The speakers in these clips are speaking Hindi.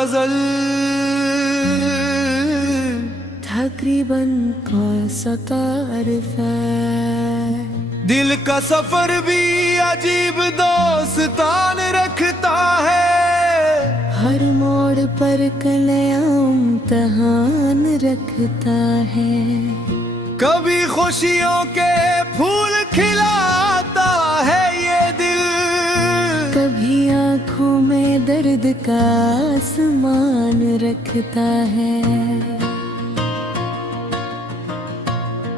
गजल तकरीबन कौन सा तारीफ है। दिल का सफर भी अजीब दोस्तान रखता है। हर मोड़ पर नया इम्तिहान रखता है। कभी खुशियों के फूल खिलाता है ये दिल, कभी आँखों में दर्द का आसमान रखता है।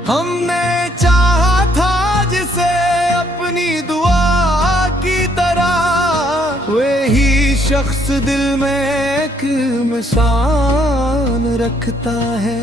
हमने चाहा था जिसे अपनी दुआ की तरह, वही शख्स दिल में एक निशान रखता है।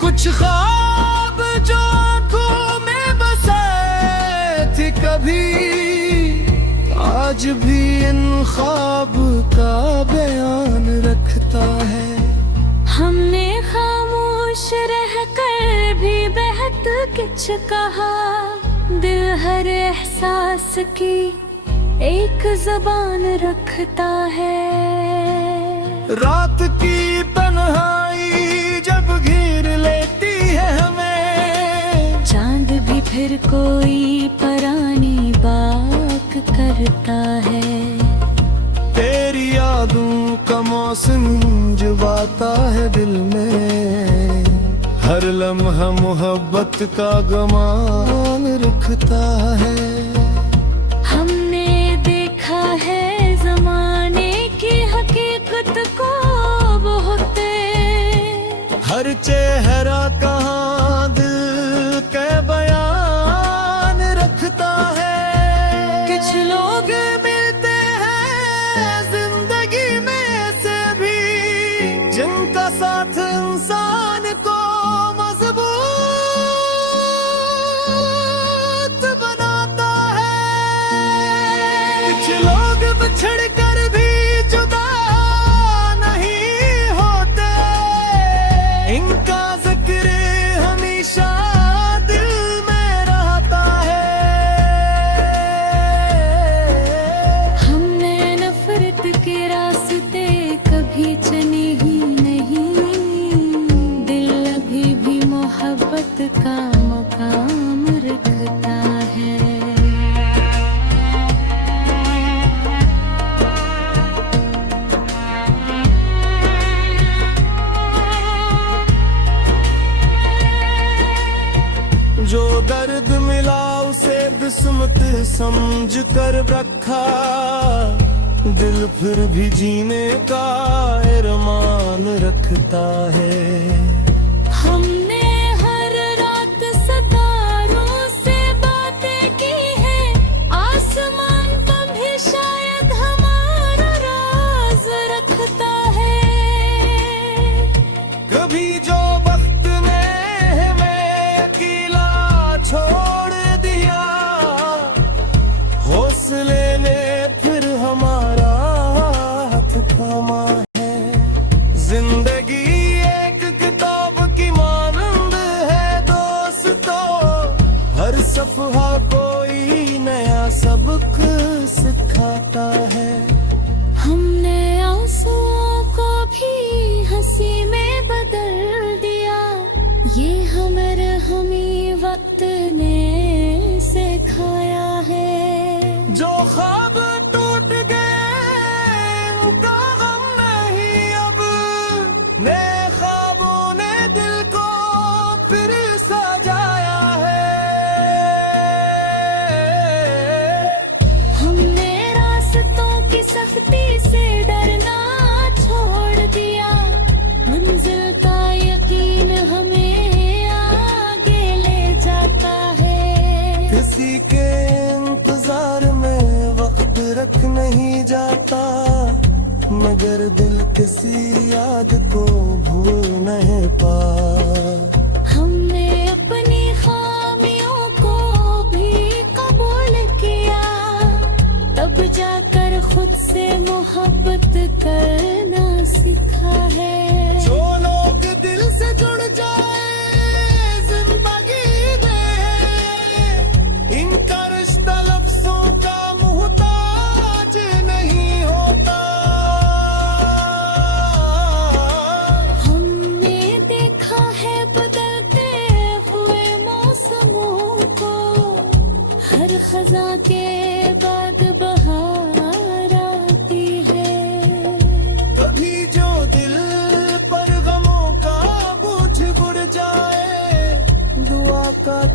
कुछ ख्वाब जो आँखों में बसे थे कभी, आज भी इन ख्वाब का बयान रखता है। हमने खामोश रहकर भी बेहद कुछ कहा, दिल हर एहसास की एक ज़बान रखता है। रात की तन्हाई जब घेर लेती है हमें, चांद भी फिर कोई पुरानी बात करता है। तेरी यादों का मौसम जब आता है दिल में, हर लम्हा मोहब्बत का गमान रखता है। हमने देखा है ज़माने की हकीकत को बहुते, हर चेहरा कहाँ दिल के बयान रखता है। कुछ लोग मिलते हैं जिंदगी में से भी, जिनका साथ इंसान को मजबूत बनाता है। कुछ लोग बिछड़ कर भी जुदा नहीं होते, इनका जिक्र हमेशा दिल में रहता है। हमने नफरत के रास्ते कभी चले ही नहीं, दिल अभी भी मोहब्बत का मकाम रखता है। जो दर्द मिला उसे किस्मत समझ कर रखा, दिल फिर भी जीने का अरमान रखता है। हमने हर रात सितारों से बातें की है, आसमान कभी शायद हमारा राज रखता है। कभी जो वक्त ने हमें अकेला छोड़ दिया, हौसले ने फिर हमारा हाथ थामा है। जिंदगी एक किताब की मानंद है दोस्तों, हर सफ़हा कोई नया सबक सिखाता है। हमने आंसुओं को भी हंसी में बदल दिया, ये हमें वक्त ने सिखाया है। जो ख्वाब टूट गए उनका गम नहीं अब, नए ख्वाबों ने दिल को फिर सजाया है। हमने रास्तों की सख्ती से डरना छोड़ दिया, मंजिल का यकीन हमें आगे ले जाता है। किसी के इंतजार में वक्त रख नहीं जाता, मगर दिल किसी याद को भूल नहीं पाता।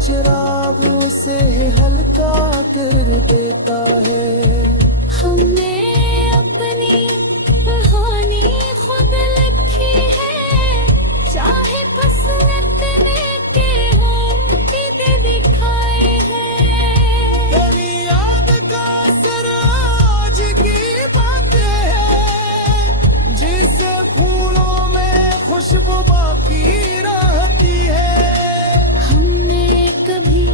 चिराग उसे हल्का कर देता है। हमने अपनी कहानी खुद लिखी है, चाहे फसलत ने के हों कि दे दिखाए हैं। तेरी याद का असर आज की बातें हैं, जिसे फूलों में खुशबू बाकी रहती है। हमने कभी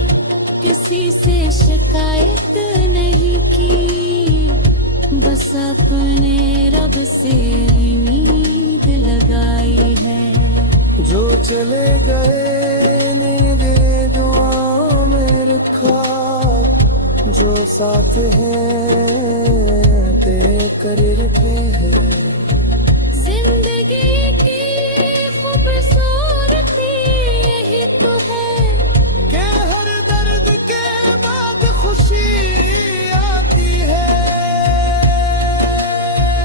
किसी से शिकायत नहीं की, बस अपने रब से उम्मीद लगाई है। जो चले गए ने दे दुआ में रखा, जो साथ हैं दे कर रखे हैं। जिंदगी की खूबसूरती यही तो है के हर दर्द के बाद खुशी आती है।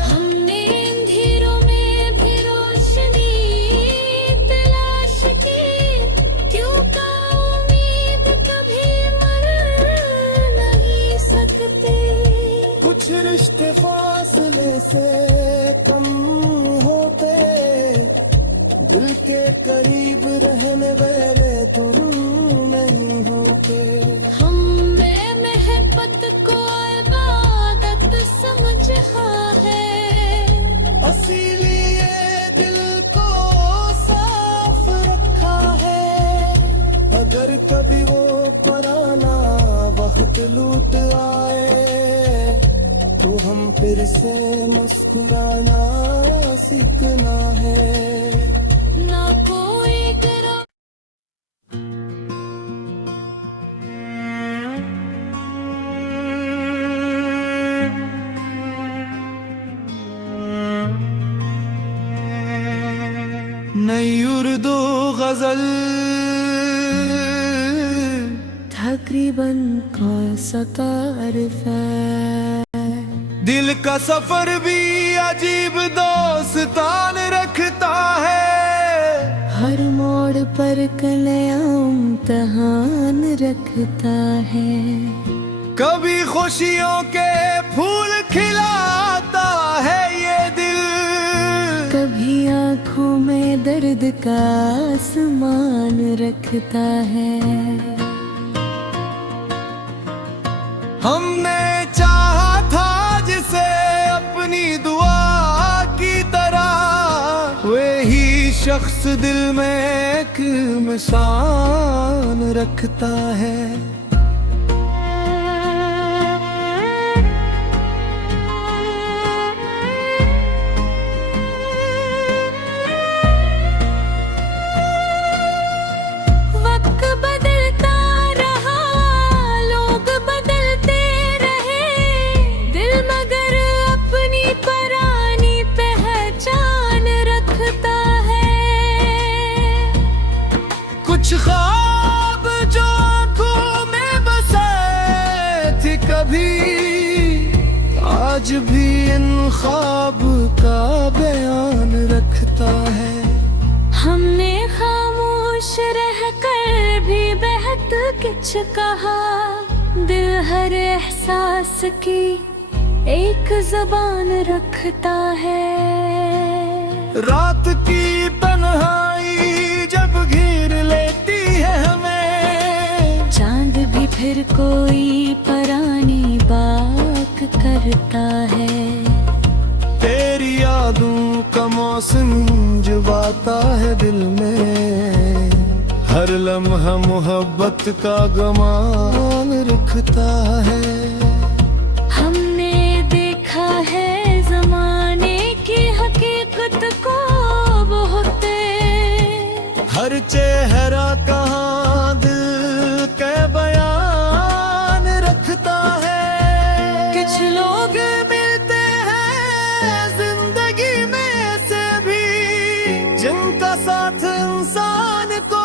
हमने अंधेरों में भी रोशनी तलाश की, क्योंकि उम्मीद कभी मर नहीं सकती। कुछ रिश्ते फासले से कम होते, दिल के करीब रहने वाले दूर नहीं होते। हमने मोहब्बत को इबादत समझा है, इसीलिए दिल को साफ रखा है। अगर कभी वो पुराना वक्त लूट आए, तो हम फिर से मुस्कुराना सीखना है। ना कोई गिरा नई उर्दू गजल तकरीबन कौन सा तारीफ है। दिल का सफर भी अजीब दोस्तान रखता है। हर मोड़ पर कलया इम्तहान रखता है। कभी खुशियों के फूल खिलाता है ये दिल, कभी आँखों में दर्द का आसमान रखता है। हमने चाहा था जिसे अपनी दुआ की तरह, वही शख्स दिल में एक निशान रखता है। वक्त बदलता रहा, लोग बदलते रहे, दिल मगर अपनी पुरानी पहचान रखता है। कुछ ख्वाब जो आंखों में बसे थे कभी, आज भी इन ख्वाब का बयान रखता है। हमने खामोश रहकर भी बहुत कुछ कहा, दिल हर एहसास की एक जुबान रखता है। रात की तन्हाई जब घेर लेती है हमें, चांद भी फिर कोई पुरानी बात करता है। तेरी यादों का मौसम जब आता है दिल में, हर लम्हा मोहब्बत का गमान रखता है। हमने देखा है जमाने की हकीकत को बहुते, हर चेहरा कहाँ दिल के बयान रखता है। कुछ लोग मिलते हैं जिंदगी में से भी, जिनका साथ इंसान को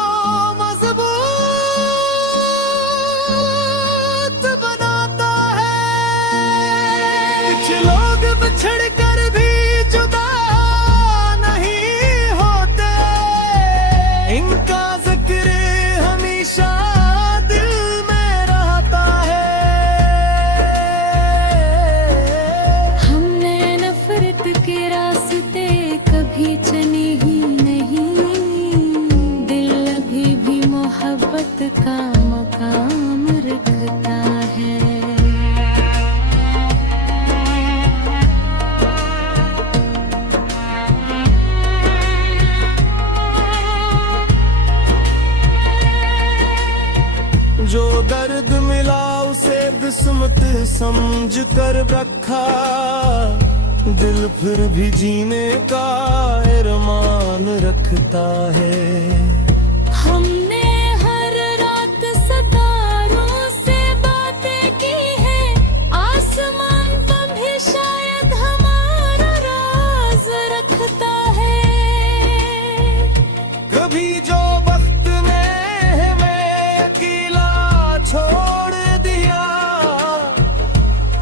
मजबूत बनाता है। कुछ लोग बिछड़ कर भी जुदा नहीं होते, इनका जिक्र जो दर्द मिला उसे किस्मत समझ कर रखा, दिल फिर भी जीने का अरमान रखता है। हमने हर रात सितारों से बातें की है, आसमान पर भी शायद हमारा राज रखता है। कभी जो वक्त ने हमें अकेला छोड़ दिया,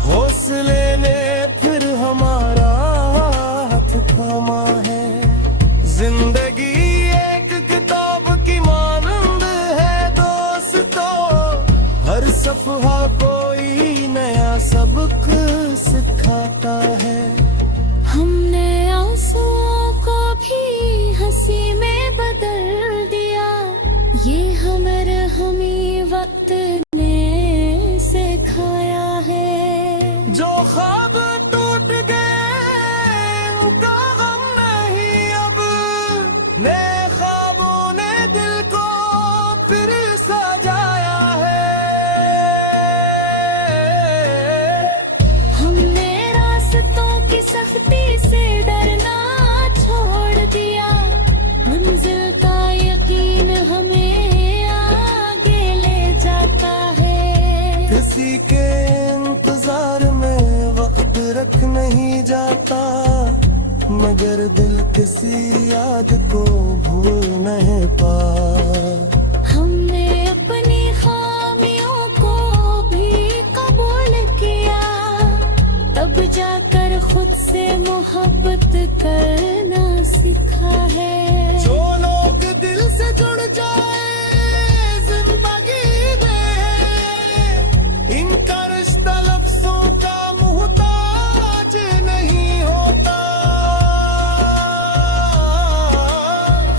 हौसले ने फिर हमारा हाथ थामा है। जिंदगी एक किताब की मानंद है दोस्तों, हर सफहा कोई नया सबक सिखाता है। हमने आंसुओं को भी हंसी में बदल दिया, ये हमें वक्त ने सिखाया है। जो ख्वाब टूट गए उनका गम नहीं अब, नए ख्वाबों ने दिल को फिर सजाया है। हमने रास्तों की सख्ती से डरना छोड़ दिया, मंजिल का यकीन हमें आगे ले जाता है। किसी के इंतजार में वक्त रख नहीं जाता, मगर दिल किसी याद को भूल नहीं पा। हमने अपनी खामियों को भी कबूल किया, तब जाकर खुद से मोहब्बत करना सीखा है। जो लोग दिल से जुड़ जाए जिंदगी में, इनका रिश्ता लफ्जों का मुहताज नहीं होता।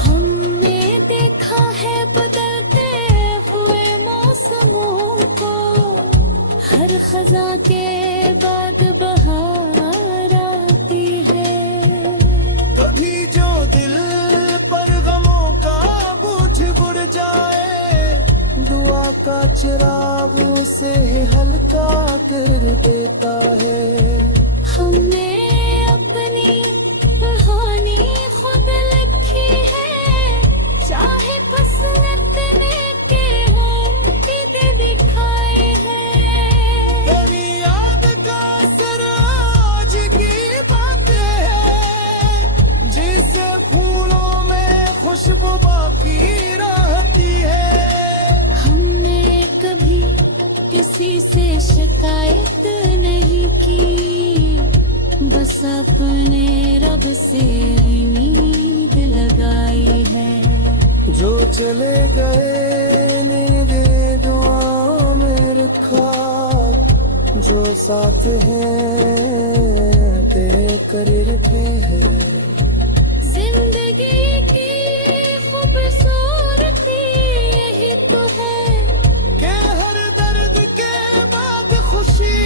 हमने देखा है बदलते हुए मौसमों को, हर खजा के बाद बहार आती है। कभी जो दिल पर गमों का बोझ बुढ़ जाए, दुआ का चिराग उसे हल्का कर देता है। हमने अपनी कहानी खुद लिखी है, चाहे फसनत ने के हों दे दिखाए हैं। तेरी याद का असर आज की बातें हैं, जिसे फूलों में खुशबू बाकी रहती है। हमने कभी किसी से शिकायत नहीं की, बस अपने रब से उम्मीद लगाई है। जो चले गए ने दे दुआ में रखा, जो साथ हैं ते कर रखे हैं। जिंदगी की खूबसूरती यही तो है के हर दर्द के बाद खुशी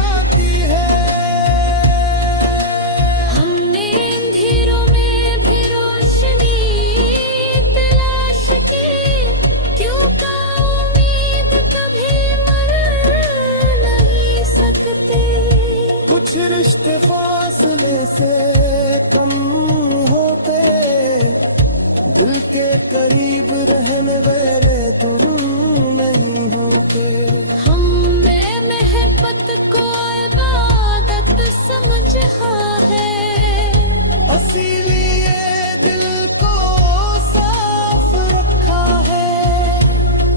आती है। हमने अंधेरों में भी रोशनी तलाश की, क्योंकि उम्मीद कभी मर नहीं सकती। कुछ रिश्ते फासले से कम होते, दिल के करीब रहने वाले दूर नहीं होते। हमने मोहब्बत को इबादत समझा है, इसीलिए दिल को साफ रखा है।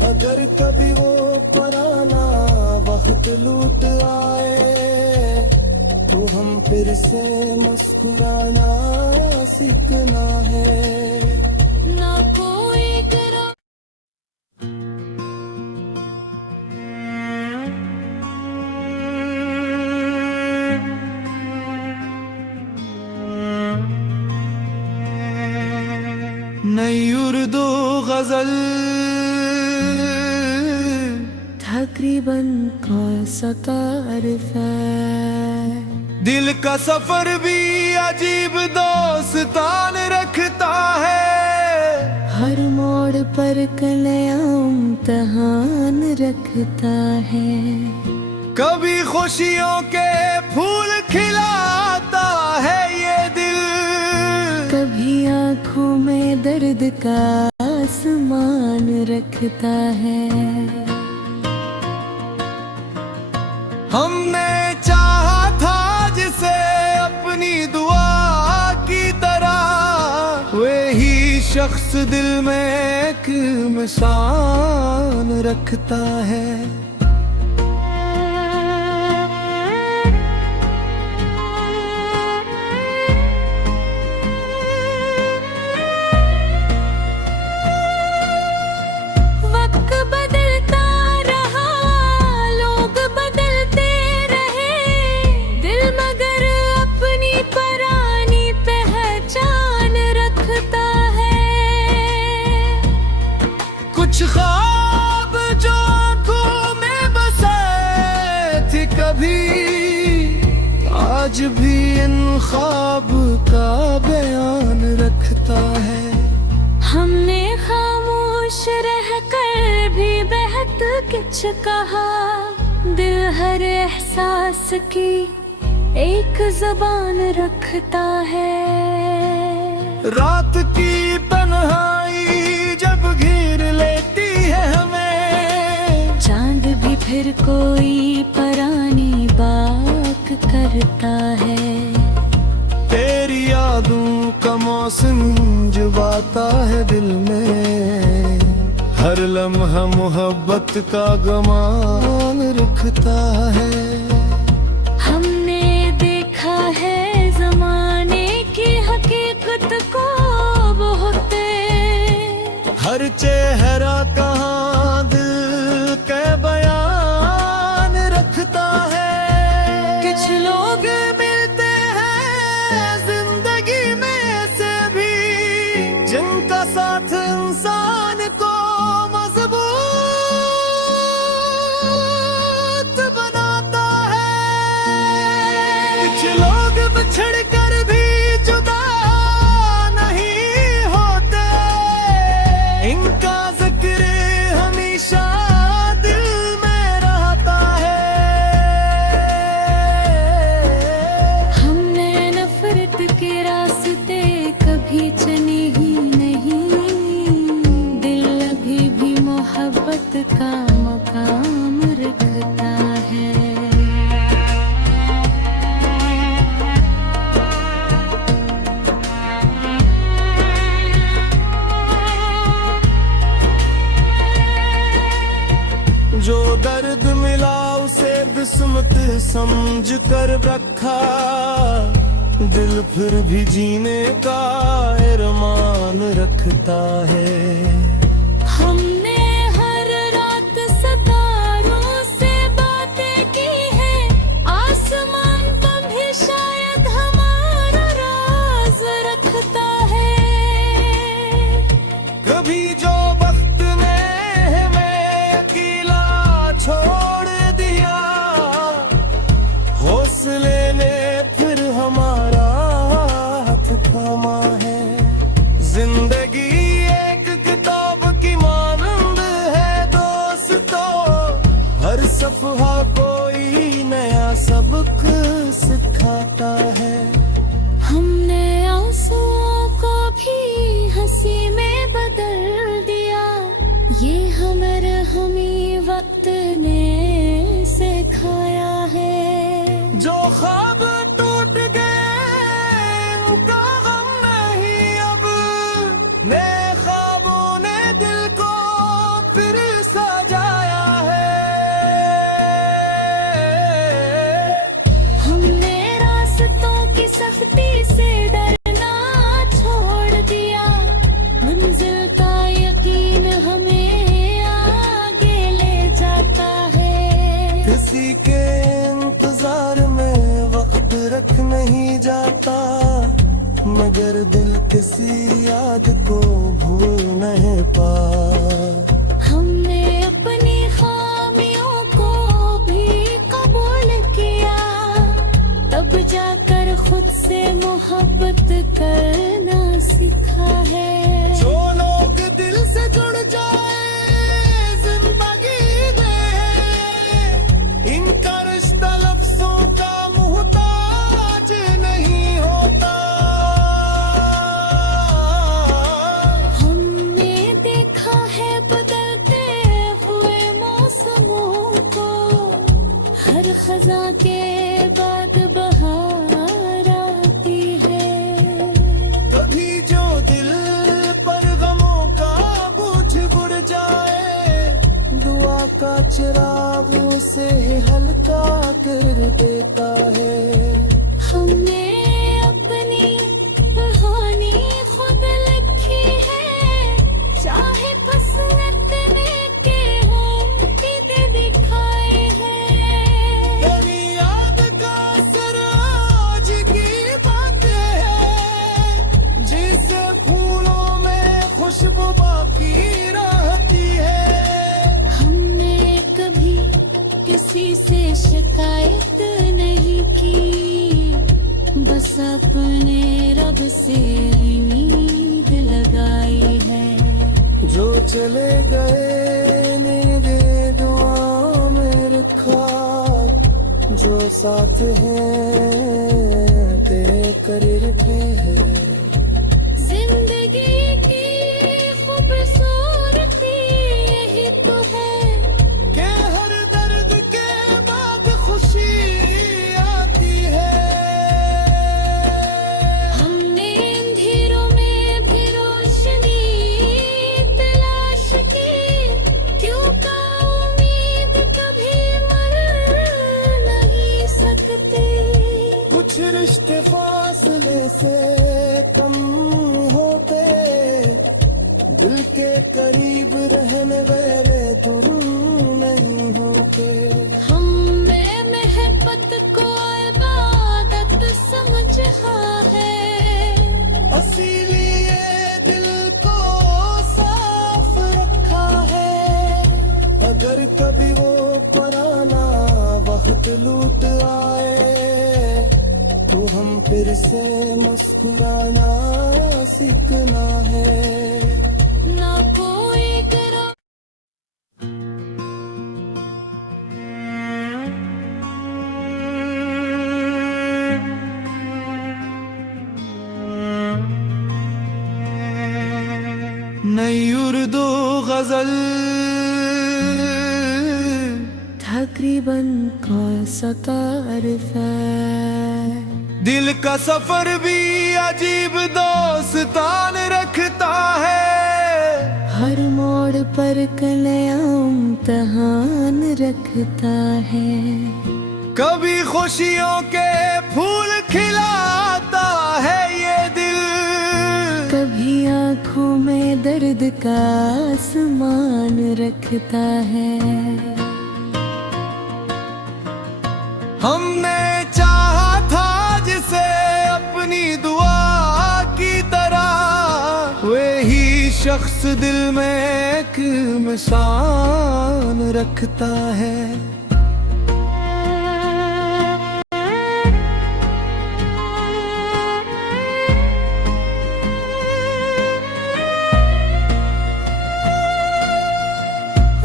अगर कभी वो पुराना वक्त लूट आए, तो हम फिर से मुस्कुराना सीखना है। ना कोई गिरा नई उर्दू गजल तकरीबन कौन सा तारीफ है। दिल का सफर भी अजीब दोस्तान रखता है। हर मोड़ पर नया इम्तहान रखता है। कभी खुशियों के फूल खिलाता है ये दिल, कभी आँखों में दर्द का आसमान रखता है। हमने चाहा था जिसे अपनी दुआ की तरह, वही शख्स दिल में एक निशान रखता है। वक्त बदलता रहा, लोग बदलते रहे, दिल मगर अपनी पुरानी पहचान रखता है। कुछ ख्वाब जो आंखों में बसे थे कभी, आज भी इन ख्वाब का बयान रखता है। हमने खामोश रहकर भी बेहद कुछ कहा, दिल हर एहसास की एक जुबान रखता है। रात की तन्हाई जब घेर लेती है हमें, चांद भी फिर कोई पुरानी बात करता है। तेरी यादों का मौसम जब आता है दिल में, हर लम्हा मोहब्बत का गमान रखता है। हमने देखा है जमाने की हकीकत को बहुते, हर चेहरा कहाँ दिल के बयान रखता है। कुछ लोग मिलते हैं जिंदगी में से भी, जिनका साथ इंसान को मजबूत बनाता है। कुछ लोग बिछड़ कर भी जुदा नहीं होते, इनका जिक्र हमेशा दिल में रहता है। हमने नफरत के रास्ते कभी चने ही नहीं, दिल अभी भी मोहब्बत का मकाम रखता है। जो दर्द मिला उसे किस्मत समझ कर रखा, दिल फिर भी जीने का अरमान रखता है। हमने हर रात सितारों से बातें की है, आसमान पर भी शायद हमारा राज रखता है। कभी जो वक्त ने हमें अकेला छोड़ दिया, हौसले ने फिर हमारा हाथ थामा है। जिंदगी एक किताब की मानंद है दोस्तों, हर सफहा कोई नया सबक सिखाता है। हमने आंसुओं को भी हंसी में बदल दिया, ये हमें वक्त ने सिखाया है। जो ख्वाब टूट गए उनका गम नहीं अब, नए ख्वाबों ने दिल को फिर सजाया है। हमने रास्तों की सख्ती से डरना छोड़ दिया, मंजिल का यकीन हमें आगे ले जाता है। किसी के इंतजार में वक्त रख नहीं जाता, मगर दिल किसी याद को भूल नहीं पा। हमने अपनी खामियों को भी कबूल किया, तब जाकर खुद से मोहब्बत करना सीखा है। जो लोग खजा के बाद बहार आती है। कभी जो दिल पर गमों का बोझ बुढ़ जाए, दुआ का चिराग उसे हल्का कर देता है। हमने अपनी कहानी खुद लिखी है, चाहे फसलत में के हों कि दिखाए हैं। तेरी याद का असर आज की बातें हैं, जिसे फूलों में खुशबू बाकी रहती है। हमने कभी किसी से शिकायत नहीं की, बस अपने रब से उम्मीद लगाई है। जो चले गए ने दे दुआ में रखा, जो साथ हैं ते कर रखे हैं। जिंदगी की खूबसूरती यही तो है के हर दर्द के बाद खुशी आती है। हमने अंधेरों में भी रोशनी तलाश की, क्योंकि उम्मीद कभी मर नहीं सकती। कुछ रिश्ते फासले से कम होते, दिल के करीब रहने वाले दूर नहीं होते। हम में मोहब्बत को इबादत समझा है, इसीलिए दिल को साफ रखा है। अगर कभी वो पुराना वक्त लूट आए, तो हम फिर से मुस्कुराना सीखना है। ना कोई करो नई उर्दू गजल तकरीबन कौन सा तारीफ है। दिल का सफर भी अजीब दोस्तान रखता है। हर मोड़ पर नया इम्तिहान रखता है। कभी खुशियों के फूल खिलाता है ये दिल, कभी आँखों में दर्द का आसमान रखता है। हमने चाहा था जिसे अपनी दुआ की तरह, वही शख्स दिल में एक निशान रखता है।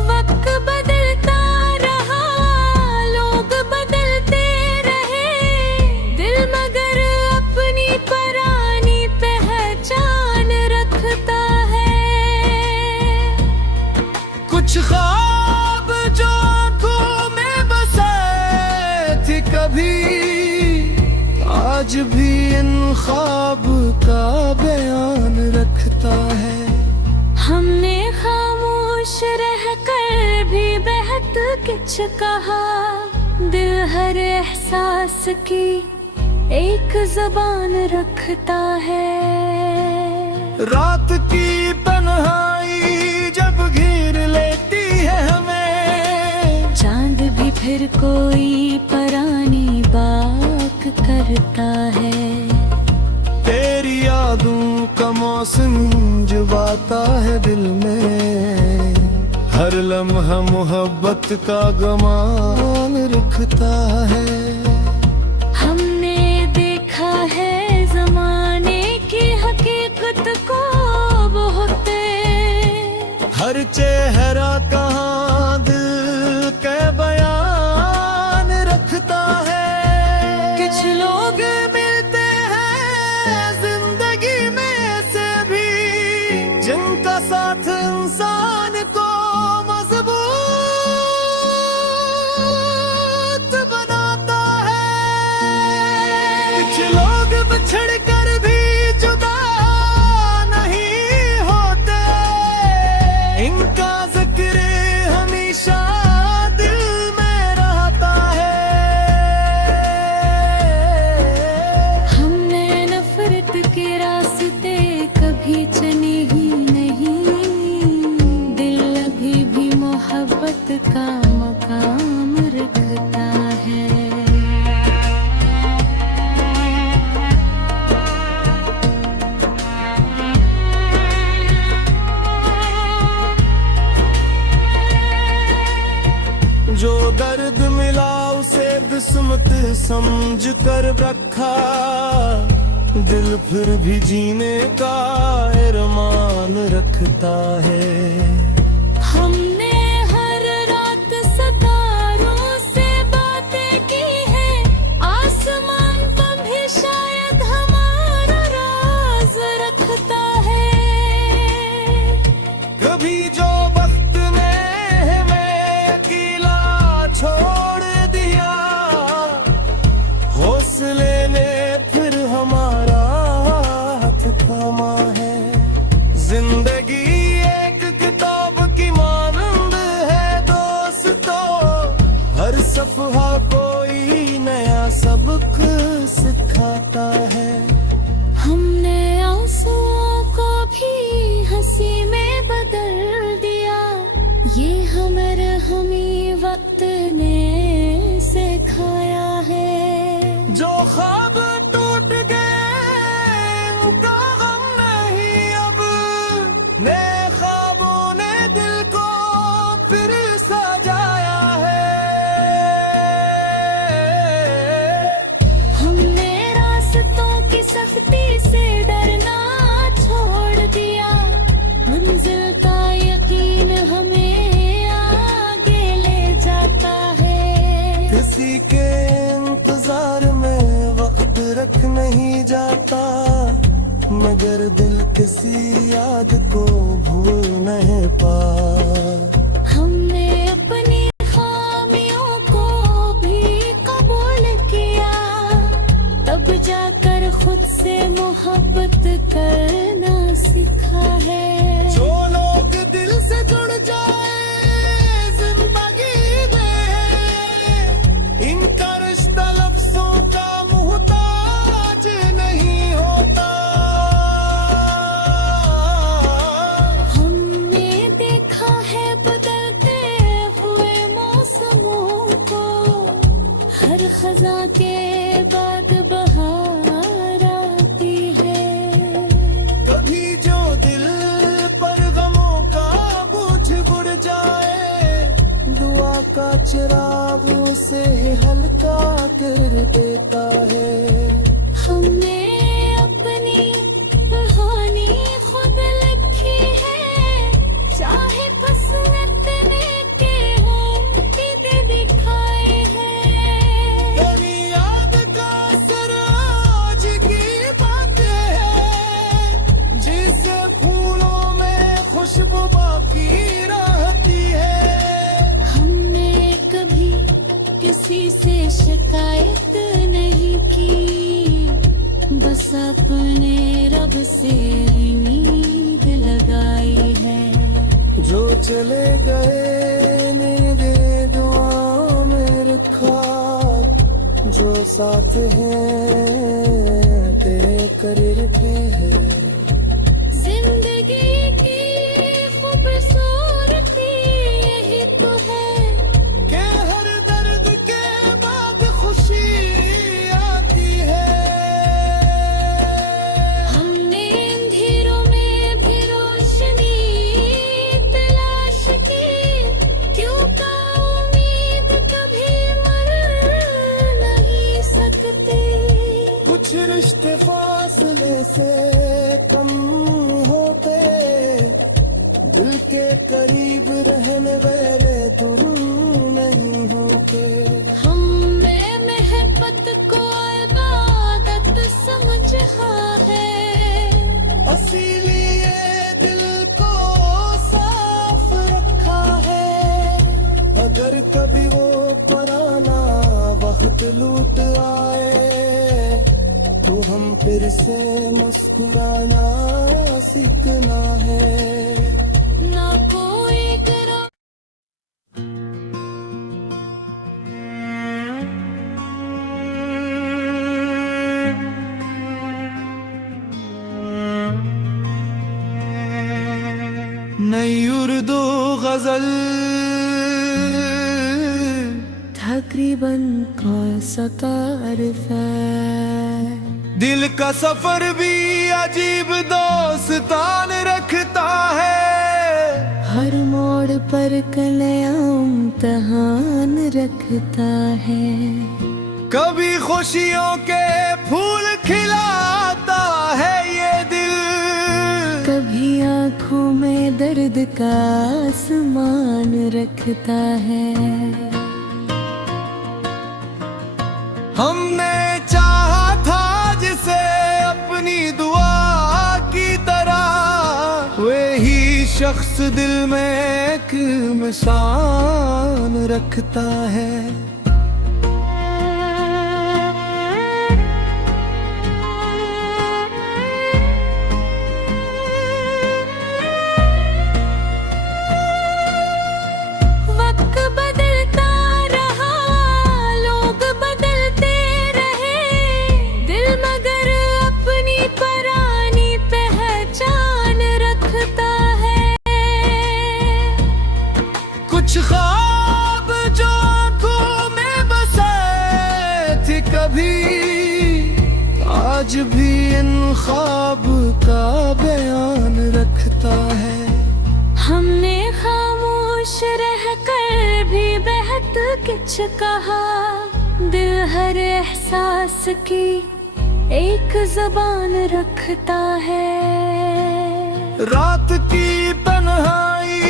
वक्त बदलता रहा, लोग बदलते रहे, दिल मगर अपनी पुरानी पहचान रखता है। कुछ ख्वाब जो आंखों में बसे थे कभी, आज भी इन ख्वाब का बयान रखता है। हमने खामोश रहकर भी बहुत कुछ कहा, दिल हर एहसास की एक जुबान रखता है। रात की तन्हाई जब घेर लेती है हमें, चांद भी फिर कोई पुरानी बात करता है। तेरी यादों का मौसम जब आता है दिल में, हर लम्हा मोहब्बत का गमान रखता है। हमने देखा है जमाने की हकीकत को बहुते, हर चेहरा कहाँ दिल के बयान रखता है। कुछ लोग मिलते हैं जिंदगी में ऐसे भी, जिनका साथ इंसान को मजबूत बनाता किस्मत समझ कर रखा, दिल फिर भी जीने का अरमान रखता है। हमने हर रात सितारों से बातें की है, आसमान पर भी शायद हमारा राज रखता है। कभी जो वक्त ने हमें अकेला छोड़ दिया, हौसले ने फिर हमारा हाथ थामा है। जिंदगी एक किताब की मानंद है दोस्तों, हर सफहा कोई नया सबक सिखाता है। हमने आंसुओं को भी हंसी में बदल दिया, ये हमें वक्त ने सिखाया है। जो ख्वाब टूट गए उनका गम नहीं अब, नए ख्वाबों ने दिल को फिर सजाया है। हमने रास्तों की सख्ती से डरना छोड़ दिया, मंजिल का यकीन हमें आगे ले जाता है। किसी के इंतजार में वक्त रख नहीं जाता, मगर दिल किसी याद को भूल नहीं पा। हमने अपनी खामियों को भी कबूल किया, तब जाकर खुद से मोहब्बत करना सीखा है। जो लोग दिल से जुड़ जाए जिंदगी में, इनका रिश्ता लफ्जों का मुहताज नहीं होता। हमने देखा है बदलते हुए मौसमों को, हर खजा के बाद बहार आती है। कभी जो दिल पर गमों का बोझ बुढ़ जाए, दुआ का चिराग उसे हल्का कर देता है। हमने अपनी कहानी खुद लिखी है, चाहे फसलतने के हों कि दिखाए हैं। तेरी याद का असर आज की बातें हैं, जिससे फूलों में खुशबू बाकी रहती है। हमने कभी किसी से शिकायत नहीं की, बस अपने रब से उम्मीद लगाई है। जो चले गए ने दे दुआ में रखा, जो साथ हैं तेरे करके है। जिंदगी की खूबसूरती यही तो है, के हर दर्द के बाद खुशी आती है। हमने अंधेरों में भी रोशनी तलाश की, क्यों का उम्मीद कभी मर नहीं सकती। कुछ रिश्ते फासले से कम होते, दिल के करीब रहने वाले दूर नहीं होते। हमने मोहब्बत को इबादत समझा है, इसीलिए दिल को साफ रखा है। अगर कभी वो पुराना वक्त लूट आए, तो हम फिर से मुस्कुराना सीखना है। ना कोई करो। नई उर्दू गजल तकरीबन कौन सा तारीफ है। दिल का सफर भी अजीब दोस्तान रखता है। हर मोड़ पर नया इम्तहान रखता है। कभी खुशियों के फूल खिलाता है ये दिल, कभी आंखों में दर्द का आसमान रखता है। हमने चाहा था जिसे अपनी दुआ की तरह, वही शख्स दिल में एक निशान रखता है। वक्त बदलता रहा, लोग बदलते रहे, दिल मगर अपनी पुरानी पहचान रखता है। कुछ ख्वाब जो आंखों में बसे थे कभी, आज भी इन ख्वाब का बयान रखता है। हमने खामोश रहकर भी बेहद कुछ कहा, दिल हर एहसास की एक जुबान रखता है। रात की तन्हाई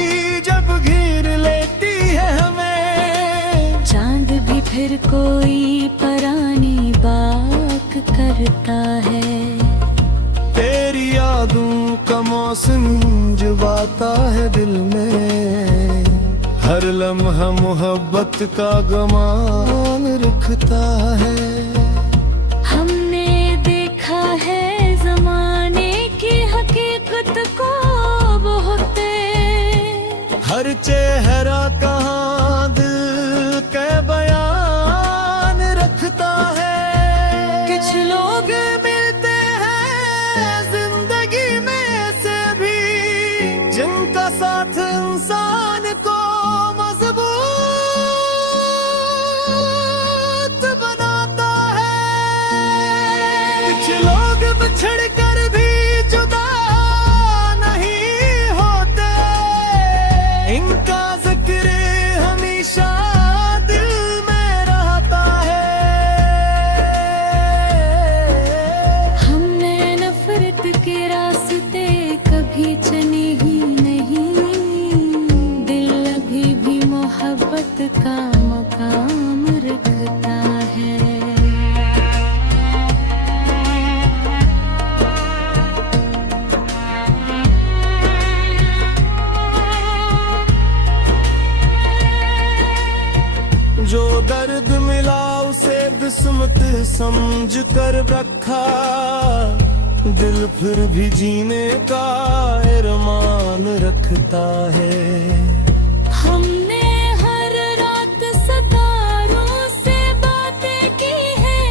जब घेर लेती है हमें, चांद भी फिर कोई पुरानी बात करता है। तेरी यादों का मौसम जब आता है दिल में, हर लम्हा मोहब्बत का गमान रखता है। हमने देखा है जमाने की हकीकत को बहुते, हर चेहरा कहाँ दिल के बयान रखता है। कुछ लोग मिलते हैं जिंदगी में से भी, जिनका साथ इंसान को मजबूत बनाता है। कुछ लोग बिछड़ कर भी जुदा नहीं होते, इनका जिक्र हमेशा दिल में रहता है। हमने नफरत के रास्ते कभी चने ही नहीं, दिल अभी भी मोहब्बत का मकाम रखता है। जो दर्द मिला उसे किस्मत समझ कर रखा, दिल फिर भी जीने का अरमान रखता है। हमने हर रात सितारों से बातें की है,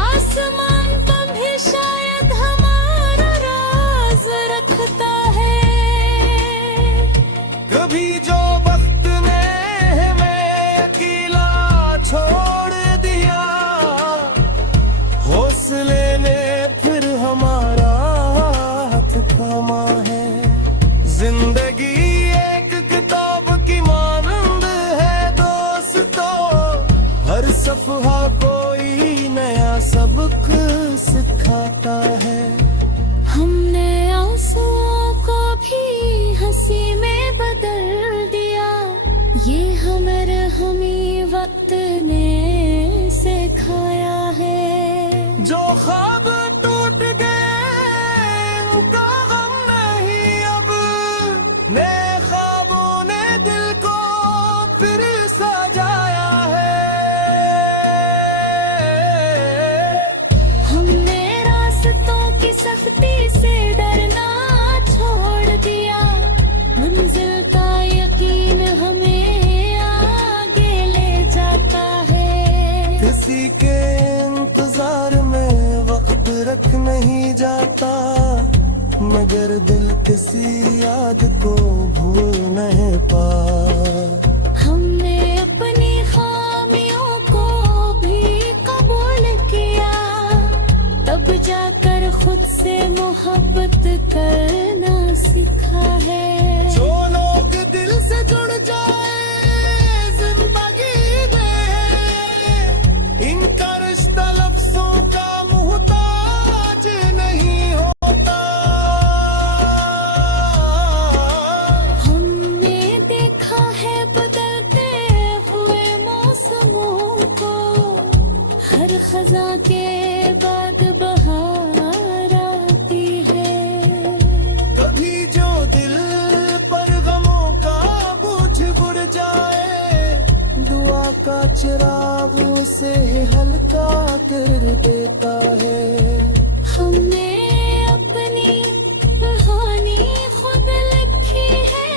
आसमान पर भी शायद हमारा राज रखता है। कभी जो वक्त ने हमें अकेला छोड़ दिया, हौसले ने फिर हमारा हाथ थामा है। जिंदगी एक किताब की मानंद है दोस्तों, हर सफहा कोई नया सबक सिखाता है। हमने आंसुओं को भी हंसी में बदल दिया, ये हमें वक्त ने सिखाया है। जो ख्वाब टूट गए उनका गम नहीं अब, नए ख्वाबों ने दिल को फिर सजाया है। हमने रास्तों की सख्ती से डरना छोड़ दिया, मंजिल का यकीन हमें आगे ले जाता है। किसी के इंतजार में वक्त रख नहीं जाता, मगर दिल किसी याद को भूल नहीं पा। हमने अपनी खामियों को भी कबूल किया, तब जाकर खुद से मोहब्बत करना सीखा है। जो लोग दिल से जुड़ जाए जिंदगी में, इनका से ही हल्का कर देता है। हमने अपनी कहानी खुद लिखी है,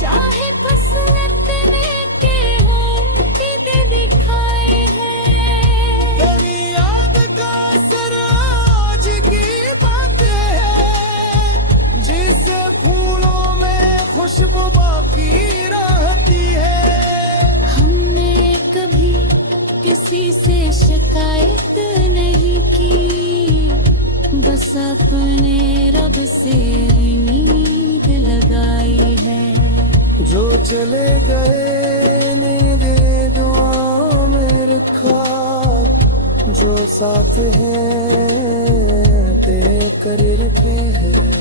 चाहे फसलत में के हों कि दिखाए हैं। तेरी याद का असर आज की बातें हैं, जिसे फूलों में खुशबू बाकी रहती है। हमने कभी किसी से शिकायत नहीं की, बस अपने रब से नींद लगाई है। जो चले गए ने दे दुआ में रखा, जो साथ हैं दे कर रखे हैं।